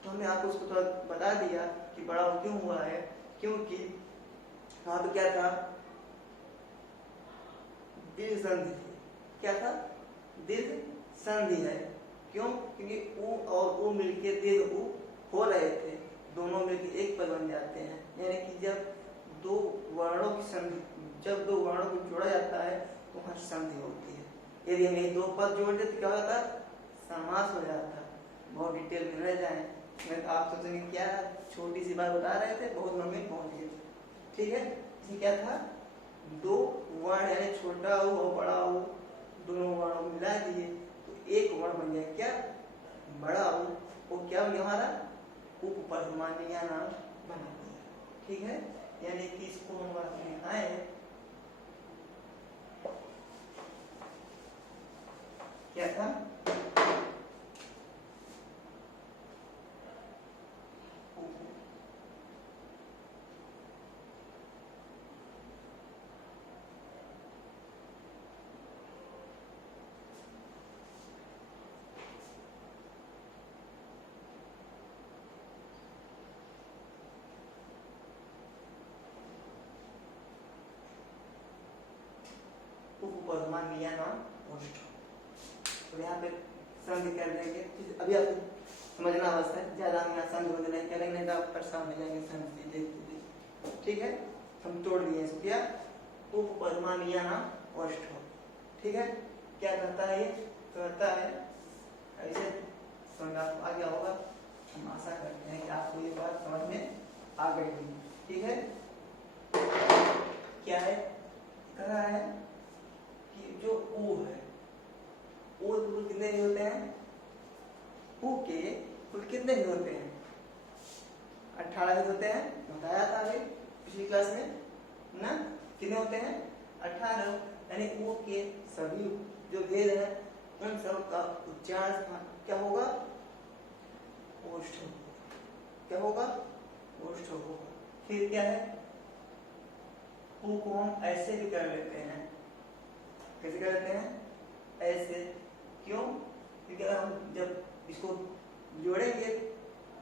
तो हमने आपको उसको थोड़ा बता दिया कि बड़ा उ क्यों हुआ है, क्योंकि वहाँ पे क्या था? दीर्घ संधि। क्या था? दीर्घ संधि है। क्यों? क्योंकि उ और उ मिलके दीर्घ उ हो रहे थे, दोनों मिलके एक पद बन जाते हैं। यानी कि जब दो वर्णों की संधि, जब दो वर्णों को जोड़ा जाता है तो वहाँ संधि होती है। यदि हम ये दो पद जोड़ देते क्या होता है, समास हो जाता है। बहुत डिटेल में रह जाए, मैं आप सोचेंगे क्या छोटी सी बात बता रहे थे, बहुत लंबे पहुंच गए। ठीक है, इसमें क्या था, दो वर्ण यानी छोटा हो और बड़ा हो, दोनों वर्णों को मिला दिए तो एक वर्ण बन गया क्या, बड़ा हो, वो क्या हो गया हमारा उपपदमानीय नाम बना दिया। ठीक है, यानी कि इसको हम लिखाए क्या था, उपपदमानीय नाम ओष्ठ। तो यहाँ पे संधि कर देंगे, अभी आप समझना आवश्यक है, ज्यादा हम यहाँ संधि होने नहीं करेंगे, नहीं तो आप परेशान हो जाएंगे संधि देखते। ठीक है, हम तोड़ दिए इसको, क्या उपपदमानीय नाम ओष्ठ। ठीक है, क्या कहता है ये, कहता है ऐसे समझ आपको आ गया होगा, हम आशा करते हैं कि आपको ये बात समझ में आ गई होगी। ठीक है, क्या है, कह रहा है कि जो ऊ है, ऊ कुल कितने नहीं होते हैं, ऊ के कुल कितने नहीं होते हैं, 18 होते हैं, बताया था अभी पिछली क्लास में ना, कितने होते हैं 18। यानी ऊ के सभी जो भेद है उन सब का उच्चारण क्या होगा, ओष्ठ। क्या होगा, ओष्ठ होगा। फिर क्या है, ऊ को हम ऐसे भी कर लेते हैं, कैसे कर लेते हैं, ऐसे, क्यों, क्योंकि अगर हम जब इसको जोड़ेंगे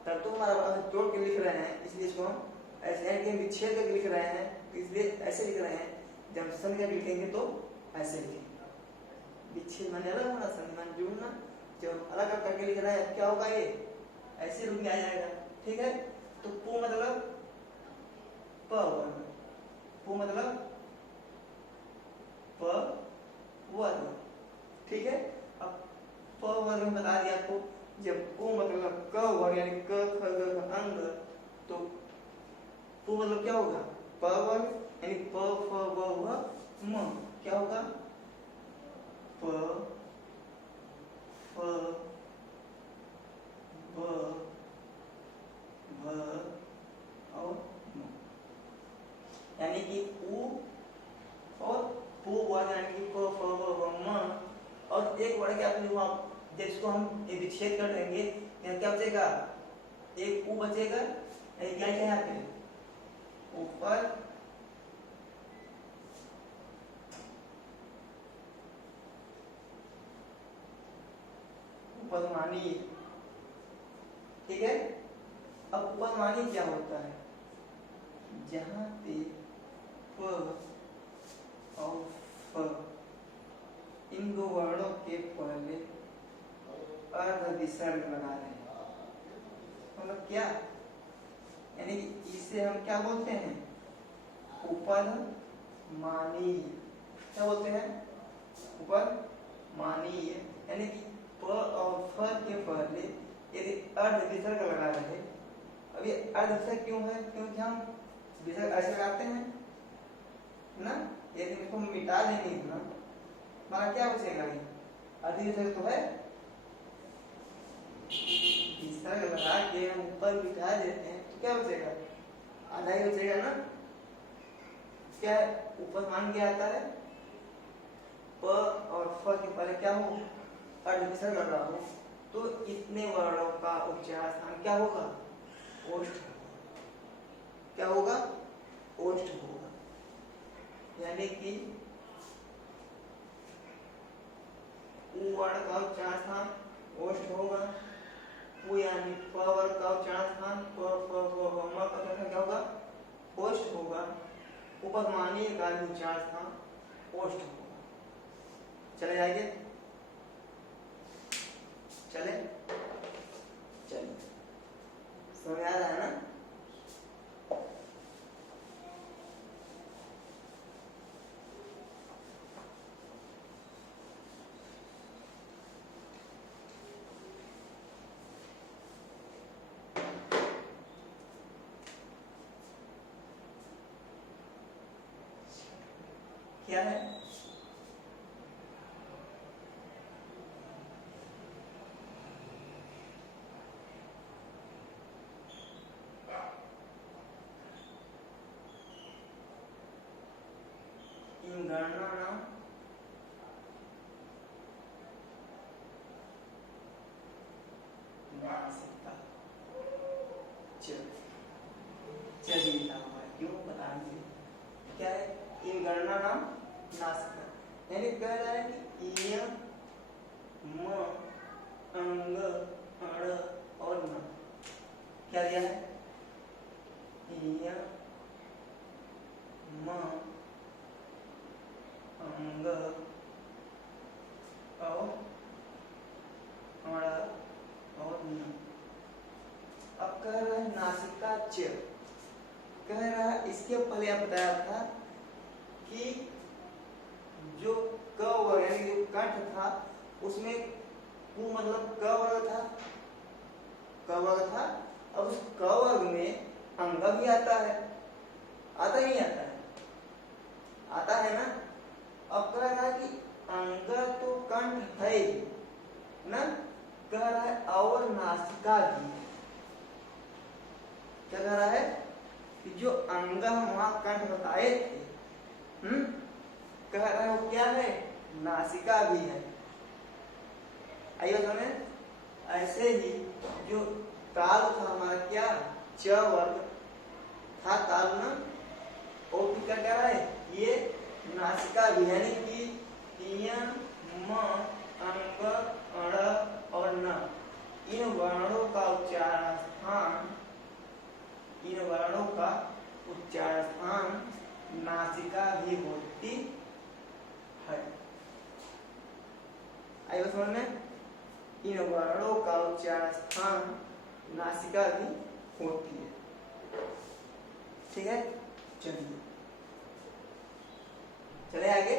तब तो हमारा तोड़ के लिख रहे हैं, इसलिए इसको हम ऐसे विच्छेद करके लिख रहे हैं, इसलिए ऐसे लिख रहे हैं। जब संधि लिखेंगे तो ऐसे लिखेंगे, विच्छेद माने अलग होना, संधि माने जोड़ना। जब अलग अलग करके लिख रहे हैं क्या होगा, ये ऐसे रूप में आ जाएगा। ठीक है, तो पू मतलब प वर्ण, पू मतलब प वर्ण। ठीक है, अब प वर्ण बता दिया आपको, जब पू मतलब क वर्ण यानी क ख ग घ अंग, तो पू मतलब क्या होगा, प वर्ण यानी प फ ब भ म, क्या होगा, प फ ब भ और म, यानी कि ऊ और पू वर्ण यानी कि प फ ब भ म, और एक वर्ण क्या हुआ, जिसको हम विच्छेद कर देंगे, क्या बचेगा, एक ऊ बचेगा, क्या है यहाँ पे, ऊपर उपपदमानीय। ठीक है, अब उपपदमानीय क्या होता है, जहां पे प और फ इन दो वर्णों के पहले अर्ध विसर्ग लगा रहे हैं, मतलब क्या, यानी कि इसे हम क्या बोलते हैं, उपपदमानीय। क्या बोलते हैं, उपपदमानीय, यानी कि प और फ के पहले यदि अर्ध विसर्ग लगा रहे। अब ये अर्ध विसर्ग क्यों है, क्योंकि हम विसर्ग ऐसे लगाते हैं ना, यदि इसको मिटा देंगे ना, हमारा क्या बचेगा, ये अर्ध विसर्ग तो है, विसर्ग लगा के हम ऊपर बिठा देते हैं तो क्या बचेगा, आधा ही बचेगा ना। क्या उपपदमान क्या आता है, प और फ के पहले क्या हो, अर्ध विसर्ग लगा हो, तो इतने वर्णों का उच्चारण स्थान क्या होगा, ओष्ठ होगा। क्या होगा, ओष्ठ होगा, यानी कि ऊ वर्ण का उच्चारण स्थान ओष्ठ होगा, ऊ यानी प वर्ण का उच्चारण स्थान प फ ब भ म का क्या होगा, ओष्ठ होगा। उपपदमानीय का उच्चारण स्थान ओष्ठ होगा। चले जाएंगे, चले चलिए, समझ आ रहा है ना। क्या है? इन गणनानां नासिका चलिए लिखा हुआ है, क्यों बताएंगे क्या है? इन गणनानां नासिका, यानी कह रहा है कि य म अंग अण और न, क्या दिया है? य म अंग और अण और न। अब कह रहा है नासिका च, कह रहा है इसके पहले आप बताया था कि जो क वर्ग यानी जो कंठ था उसमें कु मतलब क वर्ग था, क वर्ग था। अब उस क वर्ग में अंग भी आता है, आता नहीं आता है? आता है ना। अब कह रहा है कि अंग तो कंठ है ही ना, कह रहा है और नासिका भी। क्या कह रहा है कि जो अंग हम वहां कंठ बताए थे, कह रहा है वो क्या है? नासिका भी है। आइए समझ। ऐसे ही जो ताल था हमारा, क्या च वर्ग था ताल ना, और क्या कह रहा है? ये नासिका भी, यानी कि य म अंग अण और न, इन वर्णों का उच्चारण स्थान, इन वर्णों का उच्चारण स्थान नासिका भी होती है। आइए समझ में। इन वर्णों का उच्चारण स्थान नासिका भी होती है। ठीक है, चलिए चले आगे।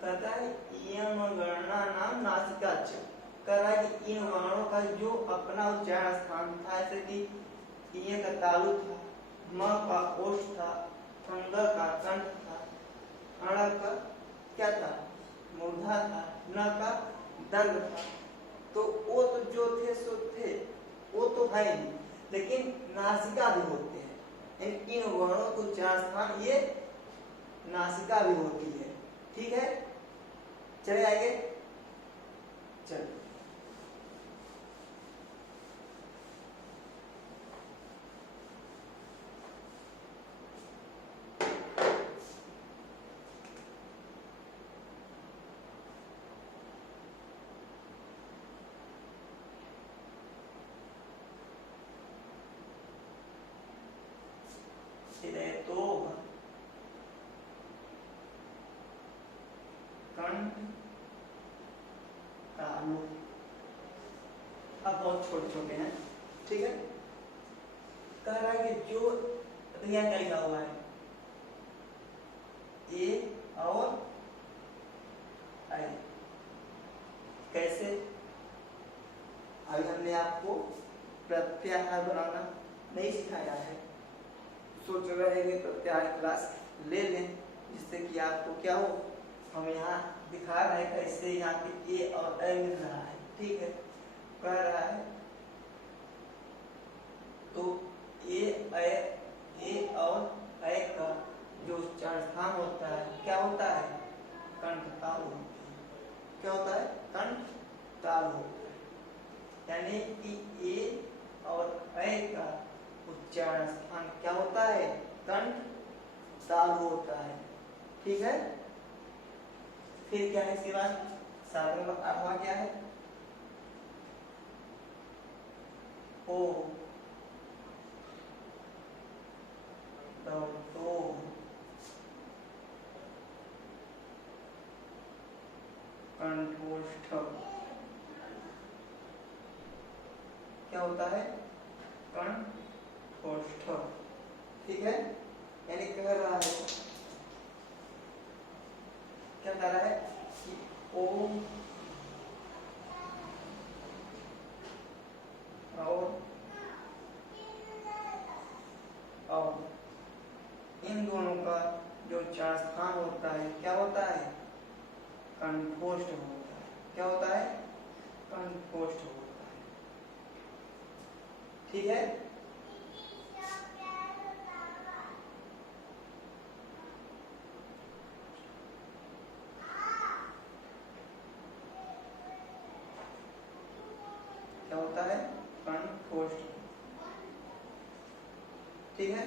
कहता है इयम गणना नाम नासिका च, कह रहा है कि इन वर्णों का जो अपना उच्चारण स्थान था, जैसे कि इ का तालु था, म का ओष्ठ था, अंग का कंठ था, अण का क्या था? मूर्धा था, न का दंड था। तो वो तो जो थे सो थे, वो तो है ही, लेकिन नासिका भी होते हैं। इन वर्णों को उच्चारण स्थान ये नासिका भी होती है। ठीक है, चले आगे। चलो तो कंठ तालु, अब बहुत छोटे छोटे हैं। ठीक है, कह रहा है कि जो यहाँ क्या लिखा हुआ है? ए और आई। कैसे? अभी हमने आपको प्रत्याहार बनाना नहीं सिखाया है, सोच रहे हैं कि प्रत्याहार क्लास ले लें, जिससे कि आपको क्या हो, हम यहाँ दिखा रहे हैं कैसे यहाँ पे ए और ए मिल रहा है। ठीक है, कह रहा है तो ए और ए का जो उच्चारण स्थान होता है क्या होता है? कंठ तालु होता है। क्या होता है? कंठ तालु होता है। यानी कि ए और ए का उच्चारण स्थान क्या होता है? कंठ तालु होता है। ठीक है, फिर क्या है इसके बाद? 7वां क्या है? ओ तो कंठोष्ठ क्या होता है? कंठोष्ठ। ठीक है, यानी कह रहा है, क्या कह रहा है कि ओ और इन दोनों का जो उच्चारण स्थान होता है क्या होता है? कंठोष्ठ होता है। क्या होता है? कंठोष्ठ होता है। ठीक है। क्या होता है? कंठोष्ठ। ठीक है,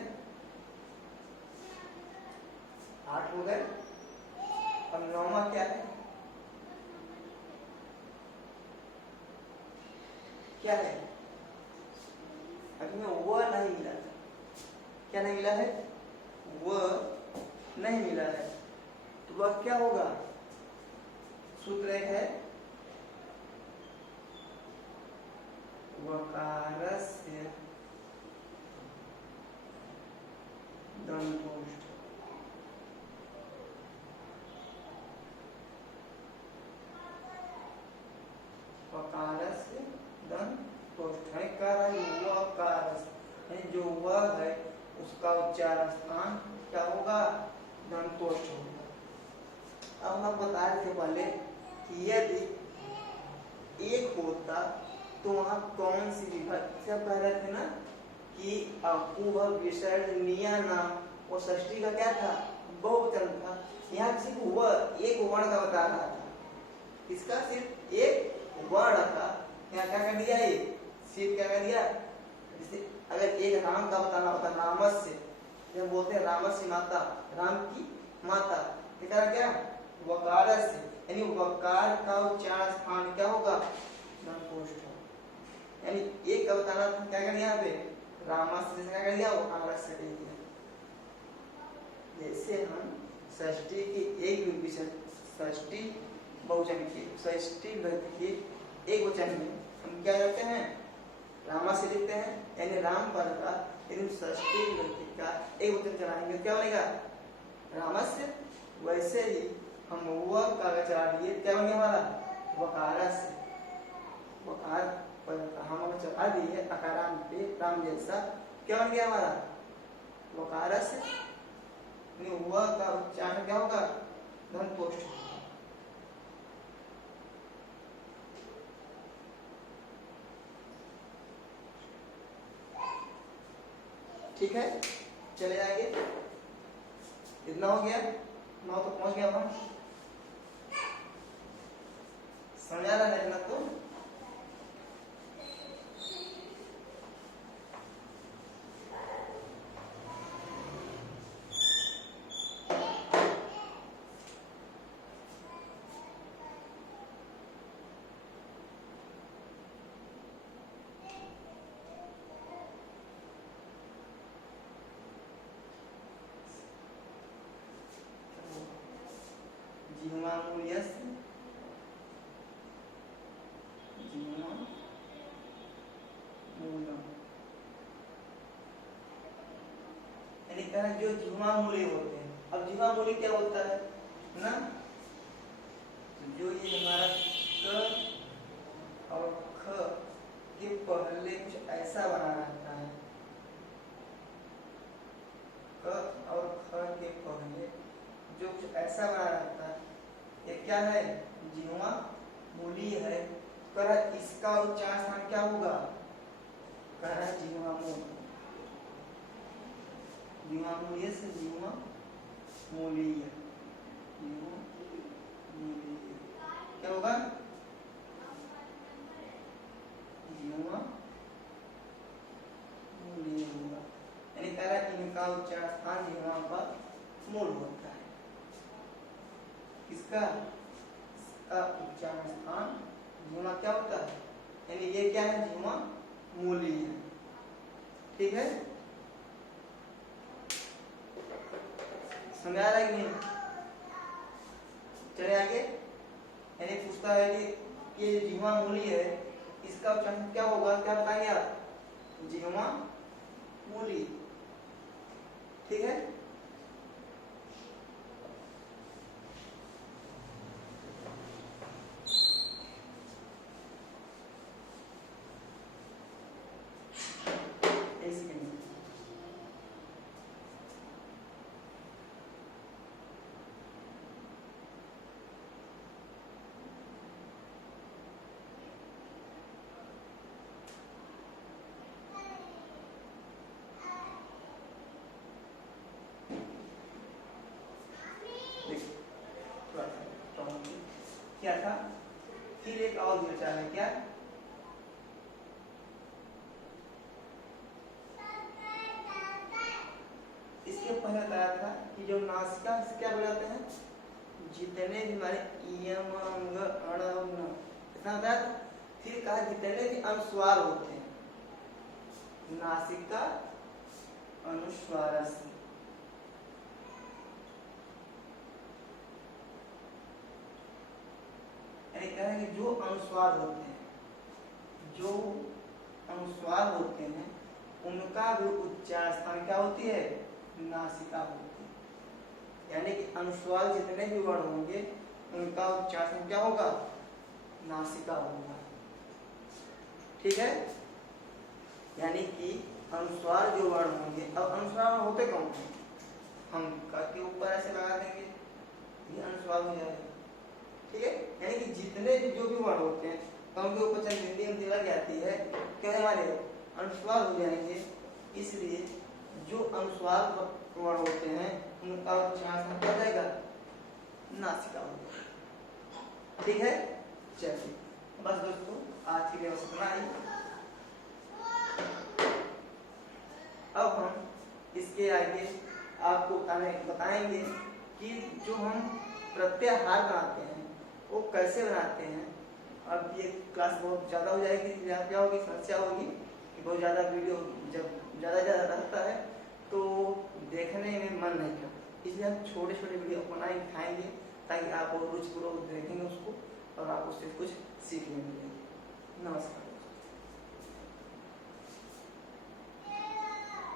8 हो गए। अब 9वां क्या है? क्या है? अभी में वह नहीं मिला है। क्या नहीं मिला है? वह नहीं मिला है, तो वह क्या होगा? सूत्र एक है वकारस्य दंतोष्ठ। वकारस्य दंतोष्ठ है जो वह है उसका उच्चारण स्थान क्या होगा? दंतोष्ठ होगा। अब हम बता रहे थे पहले कि यदि एक होता तो वहां कौन सी विभक्ति से कह रहे थे ना कि अपूह विसर्ग निया नाम, वो षष्ठी का क्या था? बहुवचन था। यहाँ सिर्फ वह एक वर्ण का बता रहा था, इसका सिर्फ एक वर्ण था। यहाँ क्या कर दिया? ये सिर्फ क्या कर दिया? जैसे अगर एक राम का बताना होता रामस्य, जब बोलते हैं रामस्य माता, राम की माता, क्या? वकारस्य, यानी वकार का उच्चारण स्थान क्या होगा? दंतोष्ठ। यानी एक का बताना था, क्या कर दिया यहाँ पे? रामस्य से क्या कर दिया? वकारस्य दे दिया। जैसे हम षष्ठी की एक विशेष षष्ठी बहुवचन की षष्ठी विभक्ति की एक वचन में हम क्या करते हैं? रामा से लिखते हैं, यानी राम पद का इन षष्ठी विभक्ति का एक वचन चलाएंगे, क्या बनेगा? रामस्य। वैसे ही हम वह का चला दिए, क्या बने हमारा? वकारस्य। वकार पद का हम अगर चला दिए अकारांत पे राम जैसा, क्या बन गया हमारा? वकारस्य। वह का उच्चारण क्या होगा? दंतोष्ठ। ठीक है, चले आगे। इतना हो गया, 9 तो पहुंच गया हम। समझ आ रहा है इतना? तो जिह्वामूल्यस्य जिह्वामूलम्। यानी कहना जो जिह्वामूली होते हैं। अब जिह्वामूली क्या होता है ना? जो ये हमारा क और ख के पहले कुछ ऐसा बना रहता है। क और ख के पहले जो कुछ ऐसा बना रहता है, ये क्या है? जिह्वा मूली है। कर इसका उच्चारण स्थान क्या होगा? कर जिह्वा मूल। जिह्वा मूल्य से जिह्वा मूलीय। क्या होगा? जिह्वा मूलीय होगा। यानी कह रहा है इनका उच्चारण स्थान जिह्वा का मूल होता है। इसका उच्चारण स्थान जिह्वा क्या होता है? यानी ये क्या है? जिह्वा मूली है। ठीक है, समझ आ रहा है कि नहीं? चले आगे। यानी पूछता है कि ये जिह्वा मूली है, इसका उच्चारण क्या होगा? क्या बताएंगे आप? जिह्वा मूली। ठीक है, था, फिर एक और भी बचा है, क्या? इसके पहले बताया था कि जो नासिका से क्या बोलाते हैं, जितने भी हमारे इयम अंग अण न, इतना बताया था। फिर कहा जितने भी अनुस्वार होते हैं नासिका अनुस्वार से, यानी कह रहे हैं कि जो अनुस्वार होते हैं, जो अनुस्वार होते हैं उनका भी उच्चार स्थान क्या होती है, नासिका होती है। यानी कि अनुस्वार जितने भी वर्ण होंगे उनका उच्चार स्थान क्या होगा, नासिका होगा। ठीक है, यानी कि अनुस्वार जो वर्ण होंगे, अब अनुस्वार होते कौन हैं, हम का के ऊपर ऐसे लगा देंगे, ये अनुस्वार हो जाएगा। ठीक है, यानी कि जितने भी जो भी वर्ण होते हैं तो उनके ऊपर चंद बिंदी हम लग जाती है, क्या हमारे अनुस्वार हो जाएंगे। इसलिए जो अनुस्वार वर्ण होते हैं उनका उच्चारण क्या हो जाएगा, नासिका हो जाएगा। ठीक है, चलिए बस दोस्तों आज की व्यवस्था इतना ही। अब हम इसके आगे आपको बताएंगे कि जो हम प्रत्याहार बनाते हैं वो कैसे बनाते हैं। अब ये क्लास बहुत ज़्यादा हो जाएगी, क्या होगी, समस्या होगी कि बहुत ज़्यादा वीडियो जब ज़्यादा रहता है तो देखने में मन नहीं करता, इसलिए हम छोटे छोटे वीडियो बनाएंगे, दिखाएंगे, ताकि आप रुचिपूर्वक देखेंगे उसको और आप उससे कुछ सीखने मिलेंगे। नमस्कार।